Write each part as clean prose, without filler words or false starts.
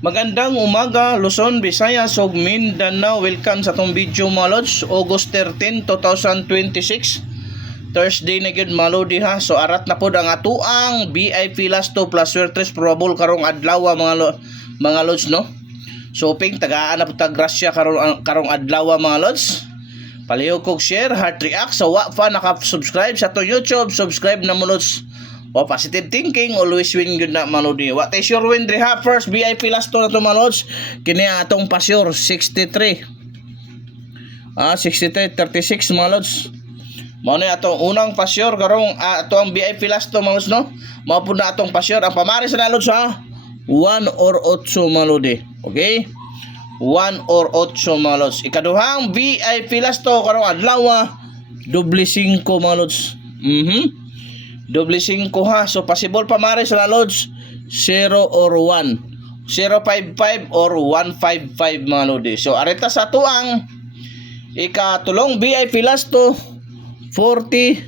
Magandang umaga, Luzon, Visayas, ug Mindanao. Welcome sa tong video mga lods. August 13, 2026. Thursday na gyud malo diha. So arat na pod ang atuang VIP last 2 plus Swertres probable karong adlaw mga lods no. So ping tagaan na pud ta grasya karong adlaw mga lods. Palihog kog share, heart react sa wa pa naka-subscribe sa to YouTube, subscribe na mo lods. O positive thinking, always win good na malodi. What is your win ha? First VIP last to na to malods. Kini atong pasyur 63. 63 36 malods. Mao ni atong unang pasyur karong atong VIP last to malods no. Mao pud na atong pasyur ang pamaris na lods ha. 1 or 8 malodi. Okay? 1 or 8 malods. Ikaduhang VIP last to karong adlaw doble 5 malods. Doble 5 ha. So possible pa mare sa lods 0 or 1. 055 or 155 mga lodi. So arita sa tuang ikatulong VIP last to 40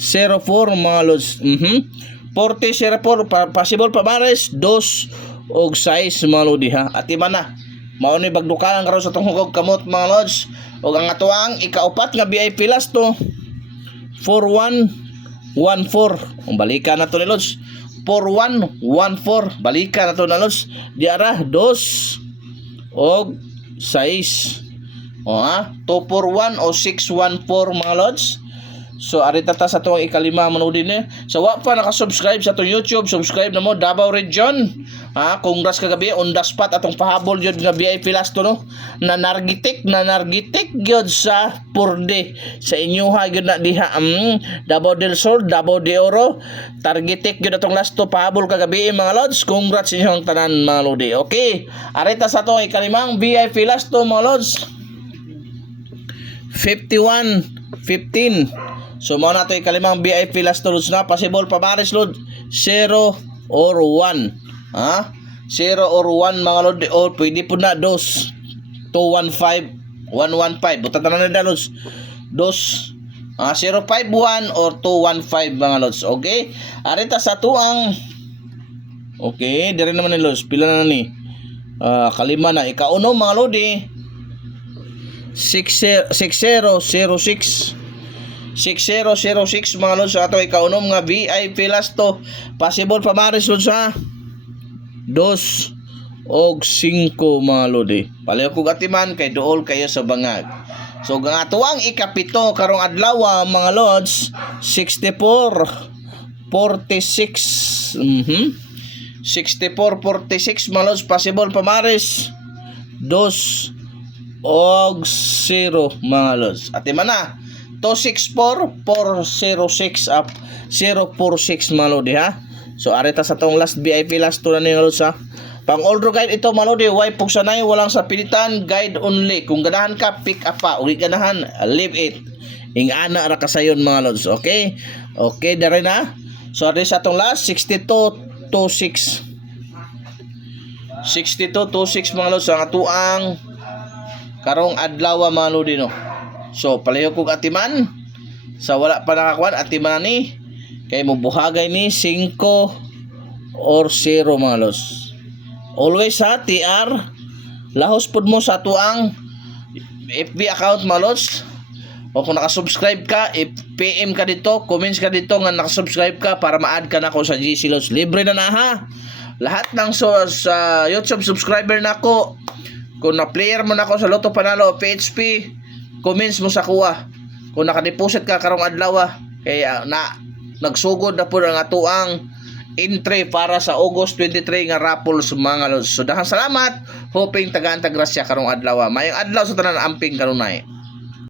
04 mga lods. 40 04 possible pa mare 2 og 6 mga lodi ha. At iba na. Mao ni bagdukalan karon sa tong hugog kamot mga lods. Og ang atuang ikaupat nga VIP last to 41 14. Ang balikan na to ni lods. 4114. Balikan na to na lods. Di ara 2 og 6. O ha? 241 o 614 mga lods. So arita ta sa tuwang ikalima manudi ni. So wa pa naka-subscribe sa tong YouTube, subscribe na mo Davao Region. Ha, congrats kagabi on the spot atong pahabol gyud nga VIP last to no. Nanargitik gyud sa purde sa inyoha gyud na diha. Davao del Sur, Davao de Oro. Targetik gyud atong last to pahabol kagabi mga lods. Congrats sa inyong tanan mga lodi. Okay. Arita sa tuwang ikalimang VIP last to mga lods. 51 15. So mao na to ikalimang VIP last to lods na possible pa baris load 0 or 1. Ha? 0 or 1 mga load or pwede po na 2 215 115 buta tanan na lods 2 051 or 215 mga lods. Okay? Arita sa tuang okay, dire naman ni lods pila na ni kalima na ikauno mga lodi 6006 6006 mga lods ato ikaunom nga VIP last to possible pa maris lods ha 2 og 5 mga lodi. Palayo kog atiman kay duol kayo sa bangag. So ang atuang ikapito karong adlaw mga lods 64 46 64 46 mga lods possible pa maris 2 og 0 mga lods. Atiman na 264 406 up 046 malodi ha. So arita sa tong last VIP last to na ni lods ha. Pang order guide ito malodi way pugsanay walang sa pilitan guide only. Kung ganahan ka pick up pa, uli ganahan leave it. Ing ana ra kasayon mga lods. Okay? Okay dere na. So arita sa tong last 6226 6226 mga lods ang atuang karong adlaw mga lodi no. So palayo kog atiman sa wala pa nakakuan atiman ni kay mo buhagay ni 5 or 0 mga lods. Always ha TR lahos pud mo sa tuang FB account mga lods. O kung nakasubscribe ka, PM ka dito, comments ka dito nga nakasubscribe ka para ma-add ka na ko sa GC Lods. Libre na ha. Lahat ng sa YouTube subscriber na ko. Kung na-player mo na ako sa Lotto Panalo PHP, comments mo sa kuha. Kung nakadeposit ka karong adlaw kaya nagsugod na po ang atuang entry para sa August 23 nga raffles mga lods. So daghang salamat. Hoping tagaan ta grasya karong adlaw. Mayong adlaw sa tanan amping kanunay.